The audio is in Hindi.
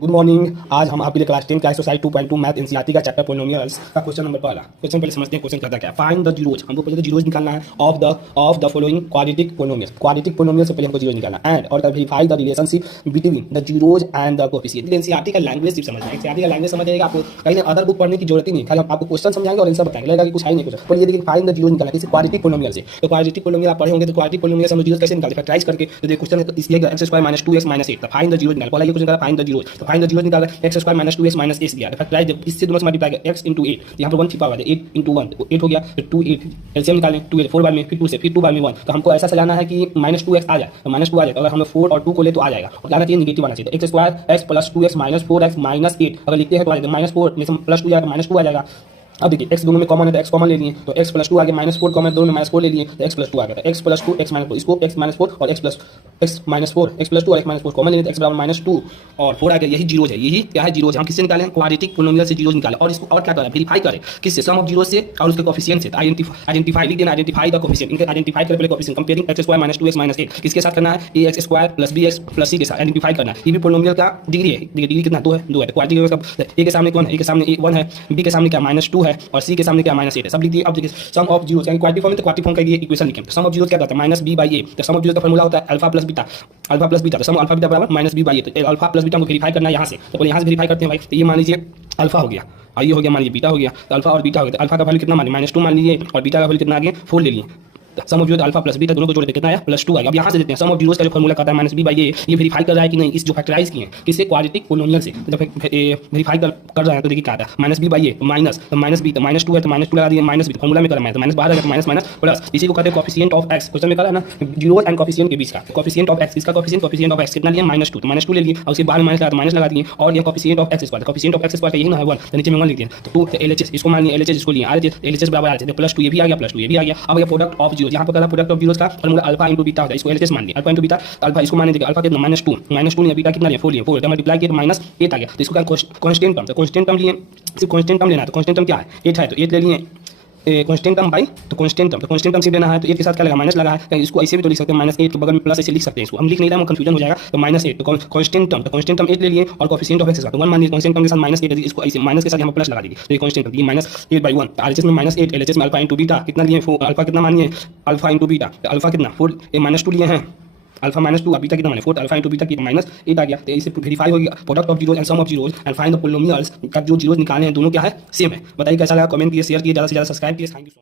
Good morning. आज हम आपके लिए क्लास 10 का एक्सरसाइज 2.2 मैथ एनसीईआरटी का चैप्टर पोलिनोमियल्स का क्वेश्चन नंबर पहला। क्वेश्चन पहले समझते हैं क्वेश्चन करता क्या है। फाइंड द जीरोज, हमको पहले जीरोज निकालना है of the following quadratic polynomials. Quadratic polynomial से पहले हमको जीरोज निकालना है एंड और verify the relationship between the zeros and the coefficient. NCERT का लैंग्वेज सिर्फ समझना है। एनसीईआरटी का लैंग्वेज समझ जाएगा आपको, कहीं अदर बुक पढ़ने की जरूरत ही नहीं। खाली आपको क्वेश्चन समझाएंगे और आंसर बताएंगे, लगेगा कि कुछ है नहीं कुछ। पर ये देखिए फाइंड द जीरोज निकालना किसी क्वाड्रेटिक पोलिनोमियल से। तो क्वाड्रेटिक पोलिनोमियल आप पढ़े होंगे तो क्वाड्रेटिक पोलिनोमियल से हम जीरोज कैसे निकालते हैं, फैक्टराइज करके। तो देखिए क्वेश्चन इसलिए x² - 2x - 8 find the zeros निकाल। पहला ये क्वेश्चन का फाइंड द जीरोज। तो फाइंड द जीरोज निकाला x² - 2x - 8 दिया। फैक्टराइज जब इससे दोनों से मल्टीप्लाई कर x * 8, यहाँ पर 1 छिपा हुआ है, 8 * 1 तो 8 हो गया। फिर 2 8 एलसीएम निकालें, 2 4 बार में, फिर 2 से, फिर 2 बार में 1। तो हमको ऐसा सजाना है कि -2x आ जाए, तो -2 आ जाए। अगर हम 4 और 2 को ले तो आ जाएगा, और लाना चाहिए नेगेटिव आना चाहिए। तो x² x + 2x - 4x - 8 अगर लिखते हैं तो आ जाएगा -4 में +2 जाएगा, -2 आ जाएगा। अब देखिए x दोनों में कॉमन है तो x कॉमन ले लिए, तो x + 2 आ गया, -4 कॉमन दोनों में -4 ले लिए तो x + 2 आ गया। तो x + 2 x - 4 इसको x - 4 और x + 4 x + 2 और x - 4 कॉमन ले लिए तो x बराबर -2 और 4 आ गया। यही जीरोज है, यही क्या है जीरोज। हम किससे निकाले हैं, क्वाड्रेटिक पोलिनोमियल से जीरोज निकाले। और इसको और क्या करें, वेरीफाई करें किससे, सम ऑफ जीरोज से और उसके कोएफिशिएंट से। आइडेंटिफाई लिख देना, आइडेंटिफाई द कोएफिशिएंट। इनके आइडेंटिफाई करें पहले कोएफिशिएंट, कंपेयरिंग x² - 2x - 8 किसके साथ करना है, ax² + bx + c के साथ आइडेंटिफाई करना है। ये भी पोलिनोमियल का डिग्री है, डिग्री कितना 2 है, 2 है। तो क्वाड्रेटिक का a के सामने कौन है, a के सामने 1 है, b के सामने क्या -2 है और c के सामने -8 है, सब लिख दिए। अब देखिए सम ऑफ जीरोज यानी क्वाड्रेटिक फॉर्म में, तो क्वाड्रेटिक फॉर्म का ये इक्वेशन लिखें। तो सम ऑफ जीरोज क्या करता है, -b/a। तो सम ऑफ जीरोज का फार्मूला होता है alpha plus beta, alpha plus beta. तो सम अल्फा बीटा बराबर -b/a। तो अल्फा प्लस बीटा को वेरीफाई करना है यहाँ से, तो पहले यहाँ से वेरीफाई करते हैं भाई। तो ये मान लीजिए अल्फा हो गया और ये हो गया मान लीजिए बीटा हो गया। तो अल्फा और बीटा हो गया, तो अल्फा का वैल्यू कितना मान लीजिए -2 मान लीजिए और बीटा का वैल्यू कितना आ गया 4 ले लिए। Sum of zeros alpha plus beta दोनों को जोड़ देते कितना आया +2 आएगा। अब यहाँ से देते हैं सम ऑफ जीरोज का जो फार्मूला करता है -b/a, ये वेरीफाई कर रहा है कि नहीं, इस जो फैक्टराइज किए हैं किससे, क्वाड्रेटिक पोलिनोमियल से। जब वेरीफाई कर रहा है तो देखिए क्या आता है, -b/a माइनस तो -b तो -2 है तो -2 लगा दिए, -b तो फार्मूला में करा है तो माइनस बाहर आ गया, माइनस माइनस प्लस। इसी को कहते हैं कोएफिशिएंट ऑफ x। क्वेश्चन में करा है ना जीरोज एंड कोएफिशिएंट के बीच का। कोएफिशिएंट ऑफ x, इसका कोएफिशिएंट ऑफ x कितना लिया -2, तो -2 ले लिए और उसके बाद में माइनस लगा दिए। और ये coefficient of x², coefficient of x² का यही ना है 1, तो नीचे में 1 लिख दिया। तो 2 तो LHS इसको मान लिया, LHS इसको लिया, LHS बराबर आ जाए +2 ये भी आ गया, +2 ये भी आ गया। अब ये प्रोडक्ट ऑफ जीरोज, यहाँ पर करा प्रोडक्ट ऑफ जीरोज का फार्मूला अल्फा * बीटा होता है, इसको LHS मान लिया, अल्फा * बीटा। अल्फा इसको मानने देखिए अल्फा कितना -2 लिया, बीटा कितना लिया 4 लिया, 4 मल्टीप्लाई किया -8 आ गया। तो इसको क्या कांस्टेंट टर्म, तो कांस्टेंट टर्म लिए, सिर्फ कांस्टेंट टर्म लेना है। तो कांस्टेंट टर्म क्या है 8 है, तो 8 ले लिए कांस्टेंट टर्म बाई तो कांस्टेंट टर्म सिर्फ लेना है। तो 8 के साथ क्या लगा माइनस लगा है, इसको ऐसे भी तो लिख सकते हैं -8 के बगल में प्लस ऐसे लिख सकते हैं। इसको हम लिख नहीं रहे हैं, कंफ्यूजन हो जाएगा। तो -8 तो कांस्टेंट टर्म 8 ले लिए और कोएफिशिएंट ऑफ x का तो 1 मान लीजिए। कांस्टेंट टर्म के साथ -8 है, इसको ऐसे माइनस के साथ यहाँ प्लस लगा दीजिए। तो ये कांस्टेंट टर्म -8/1। RHS में -8, LHS में अल्फा * बीटा कितना लिए, अल्फा कितना मानिए अल्फा * बीटा, अल्फा कितना 4 -2 लिए हैं, अल्फा -2 बीटा कितना माने 4, अल्फा * बीटा की -8 आ गया। तो इसे वेरीफाई हो गया product of zeros and sum of zeros and find the polynomials का जो जीरोज निकाले हैं दोनों क्या है सेम है। बताइए कैसा लगा, कमेंट कीजिए, शेयर कीजिए, ज़्यादा से ज़्यादा सब्सक्राइब कीजिए। Thank you.